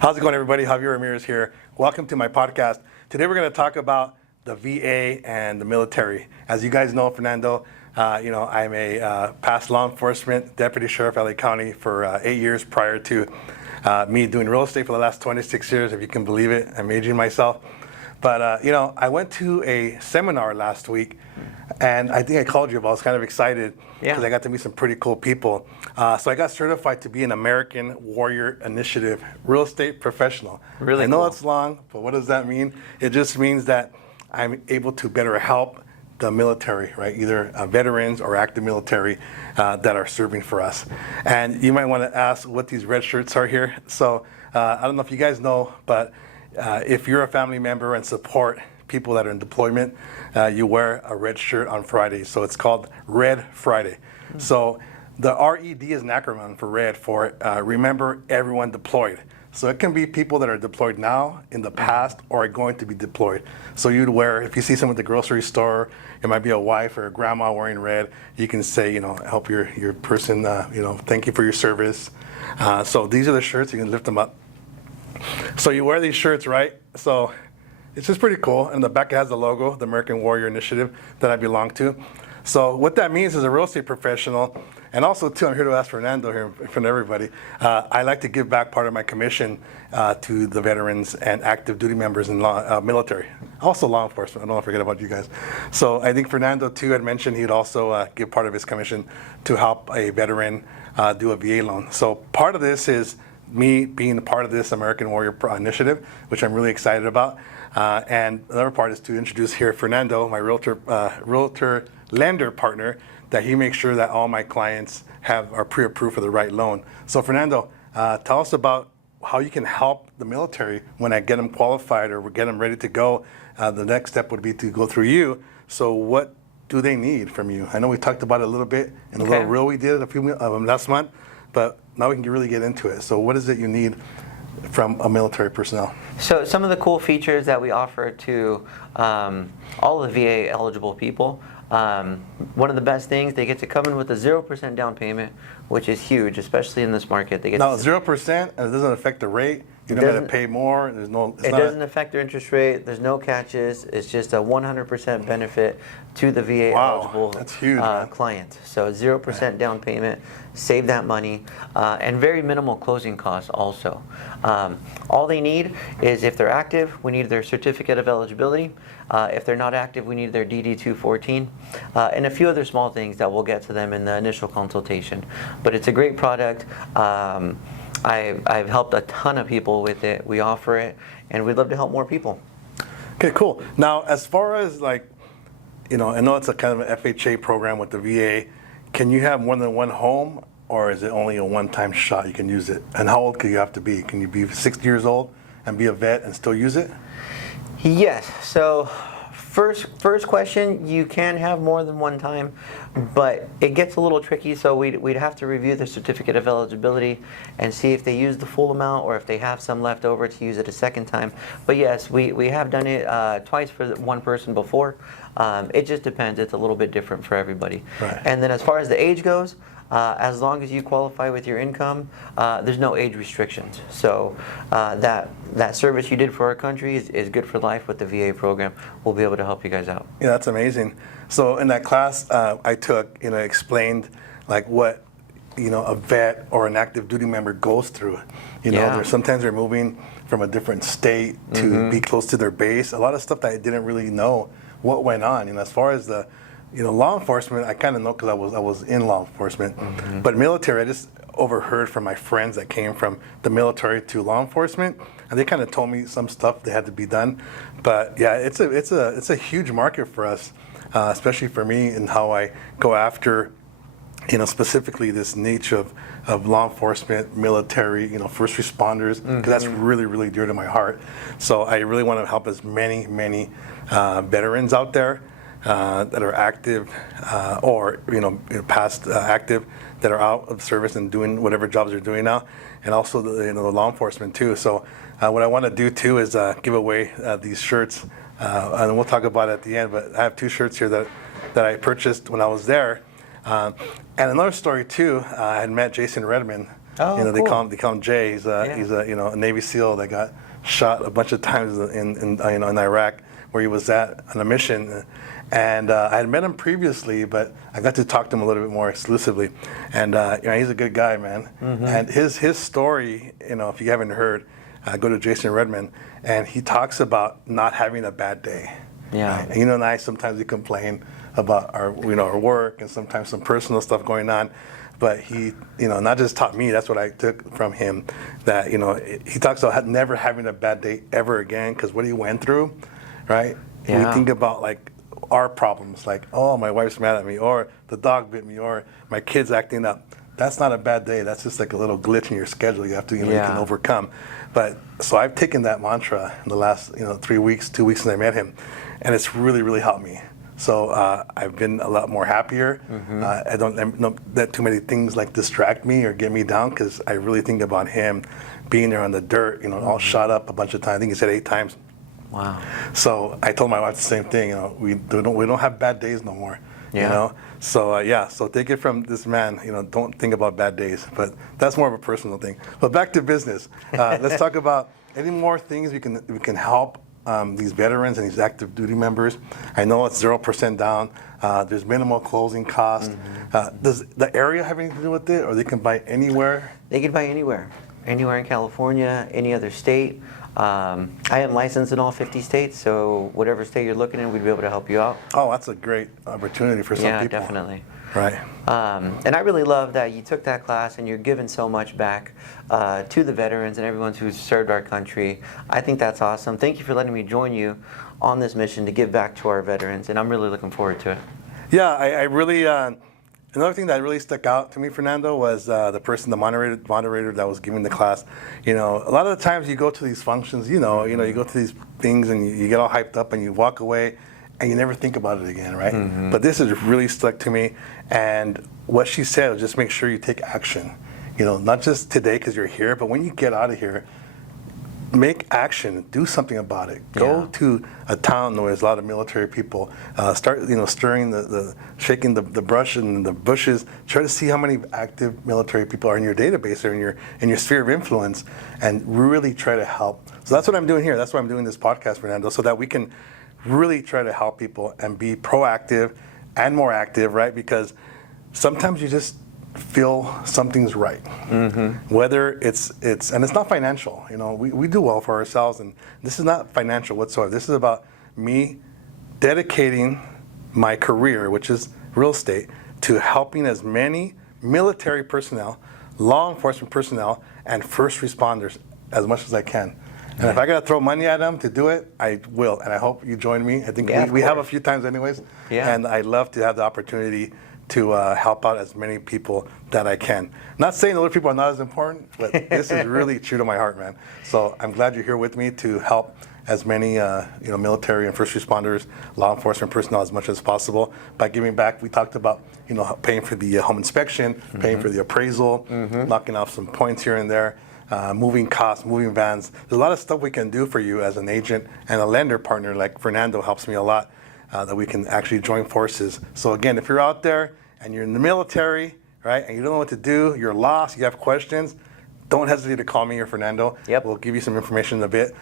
How's it going, everybody? Javier Ramirez here. Welcome to my podcast. Today we're going to talk about the VA and the military. As you guys know, Fernando, I'm a past law enforcement deputy sheriff, LA County, for 8 years prior to me doing real estate for the last 26 years, if you can believe it. I'm aging myself. But, I went to a seminar last week, and I think I called you about. I was kind of excited because I got to meet some pretty cool people. So I got certified to be an American Warrior Initiative real estate professional. Really I know cool. it's long, but what does that mean? It just means that I'm able to better help the military, right? Either veterans or active military that are serving for us. And you might want to ask what these red shirts are here. So I don't know if you guys know, but if you're a family member and support people that are in deployment, you wear a red shirt on Friday. So it's called Red Friday. So the RED is an acronym for RED, for Remember Everyone Deployed. So it can be people that are deployed now, in the past, or are going to be deployed. So you'd wear, if you see someone at the grocery store, it might be a wife or a grandma wearing red, you can say, help your person, thank you for your service. So these are the shirts, you can lift them up. So you wear these shirts, right? So it's just pretty cool. And the back has the logo, the American Warrior Initiative that I belong to. So what that means as a real estate professional, and also too, I'm here to ask Fernando here from everybody, I like to give back part of my commission to the veterans and active duty members in military, also law enforcement. I don't want to forget about you guys. So I think Fernando too had mentioned he'd also give part of his commission to help a veteran do a VA loan. So part of this is me being a part of this American Warrior Initiative, which I'm really excited about. And another part is to introduce here Fernando, my realtor lender partner, that he makes sure that all my clients are pre-approved for the right loan. So Fernando, tell us about how you can help the military when I get them qualified or get them ready to go. The next step would be to go through you. So what do they need from you? I know we talked about it a little bit in a little reel we did last month, but now we can really get into it. So what is it you need from a military personnel? So some of the cool features that we offer to all the VA eligible people, one of the best things, they get to come in with a 0% down payment, which is huge, especially in this market. They get now 0%, and it doesn't affect the rate. You don't have to pay more. It doesn't affect their interest rate. There's no catches. It's just a 100% benefit to the VA eligible that's huge, client. So 0% down payment, save that money, and very minimal closing costs also. All they need is, if they're active, we need their certificate of eligibility. If they're not active, we need their DD-214, and a few other small things that we'll get to them in the initial consultation. But it's a great product. I've helped a ton of people with it. We offer it, and we'd love to help more people. Okay, cool. Now, as far as I know it's a kind of an FHA program with the VA. Can you have more than one home, or is it only a one-time shot you can use it? And how old can you have to be? Can you be 60 years old and be a vet and still use it? Yes. So first question, you can have more than one time, but it gets a little tricky. So we'd have to review the certificate of eligibility and see if they use the full amount or if they have some left over to use it a second time. But yes, we have done it twice for one person before. It just depends. It's a little bit different for everybody. Right. And then as far as the age goes, as long as you qualify with your income, there's no age restrictions. So that service you did for our country is good for life with the VA program. We'll be able to help you guys out. Yeah, that's amazing. So in that class I took, explained what a vet or an active duty member goes through. Sometimes they're moving from a different state to be close to their base. A lot of stuff that I didn't really know what went on. As far as the law enforcement, I kind of know because I was in law enforcement. But military, I just overheard from my friends that came from the military to law enforcement, and they kind of told me some stuff that had to be done. But yeah, it's a huge market for us, especially for me, and how I go after, specifically this niche of law enforcement, military, first responders, because that's really, really dear to my heart. So I really want to help as many veterans out there that are active or past active, that are out of service and doing whatever jobs they're doing now, and also the law enforcement too. So what I want to do too is give away these shirts, and we'll talk about it at the end. But I have 2 shirts here that I purchased when I was there. And another story too, I had met Jason Redmond Oh, You know, cool. they call him Jay. He's a a Navy SEAL that got shot a bunch of times in Iraq, where he was at on a mission. And I had met him previously, but I got to talk to him a little bit more exclusively. And he's a good guy, man. And his story, if you haven't heard, go to Jason Redman, and he talks about not having a bad day. Yeah. Right? And I sometimes we complain about our work and sometimes some personal stuff going on. But he, not just taught me, that's what I took from him, that, he talks about never having a bad day ever again, because what he went through, right? Yeah. We think about like our problems, like, oh, my wife's mad at me, or the dog bit me, or my kid's acting up. That's not a bad day. That's just like a little glitch in your schedule you have to, you can overcome. But so I've taken that mantra in the last, 3 weeks, 2 weeks since I met him, and it's really, really helped me. So I've been a lot more happier. I don't let too many things like distract me or get me down, because I really think about him being there on the dirt, all shot up a bunch of times. I think he said 8 times. Wow. So I told my wife the same thing. We don't have bad days no more. Yeah. So so take it from this man. Don't think about bad days. But that's more of a personal thing. But back to business. Let's talk about any more things we can help these veterans and these active duty members. I know it's 0% down. There's minimal closing cost. Does the area have anything to do with it, or they can buy anywhere? They can buy anywhere in California, any other state. I am licensed in all 50 states, so whatever state you're looking in, we'd be able to help you out. Oh, that's a great opportunity for some people. Yeah, definitely. Right. And I really love that you took that class and you're giving so much back to the veterans and everyone who's served our country. I think that's awesome. Thank you for letting me join you on this mission to give back to our veterans, and I'm really looking forward to it. Yeah, I really. Another thing that really stuck out to me, Fernando, was the moderator that was giving the class. A lot of the times you go to these functions, you go to these things and you get all hyped up and you walk away and you never think about it again, right? But this has really stuck to me. And what she said was just make sure you take action. Not just today because you're here, but when you get out of here, make action, do something about it. Go to a town where there's a lot of military people. Start, stirring shaking the brush and the bushes. Try to see how many active military people are in your database or in your sphere of influence, and really try to help. So that's what I'm doing here. That's why I'm doing this podcast, Fernando, so that we can really try to help people and be proactive and more active, right? Because sometimes you just feel something's right. Whether it's and it's not financial. We do well for ourselves, and this is not financial whatsoever. This is about me dedicating my career, which is real estate, to helping as many military personnel, law enforcement personnel, and first responders as much as I can. And if I gotta throw money at them to do it, I will. And I hope you join me. I think we have a few times anyways. Yeah. And I'd love to have the opportunity to help out as many people that I can. Not saying other people are not as important, but this is really true to my heart, man. So I'm glad you're here with me to help as many military and first responders, law enforcement personnel as much as possible by giving back. We talked about paying for the home inspection, paying for the appraisal, knocking off some points here and there, moving costs, moving vans. There's a lot of stuff we can do for you as an agent and a lender partner. Like Fernando helps me a lot, that we can actually join forces. So again, if you're out there and you're in the military, right, and you don't know what to do, you're lost, you have questions, don't hesitate to call me or Fernando. Yep. We'll give you some information in a bit.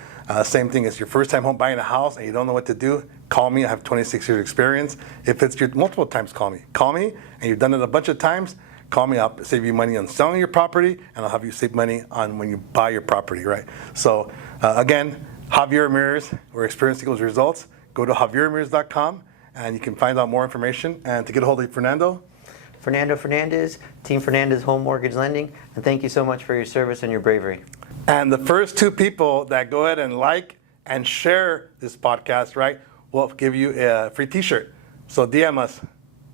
Same thing as your first time home buying a house and you don't know what to do, call me. I have 26 years experience. If it's your multiple times, call me. Call me, and you've done it a bunch of times, call me up, save you money on selling your property, and I'll have you save money on when you buy your property, right? So again, Javier Ramirez, where experience equals results. Go to javierramirez.com and you can find out more information. And to get a hold of Fernando Fernandez, Team Fernandez Home Mortgage Lending, and thank you so much for your service and your bravery. And the first 2 people that go ahead and like and share this podcast, right, will give you a free t-shirt. So DM us.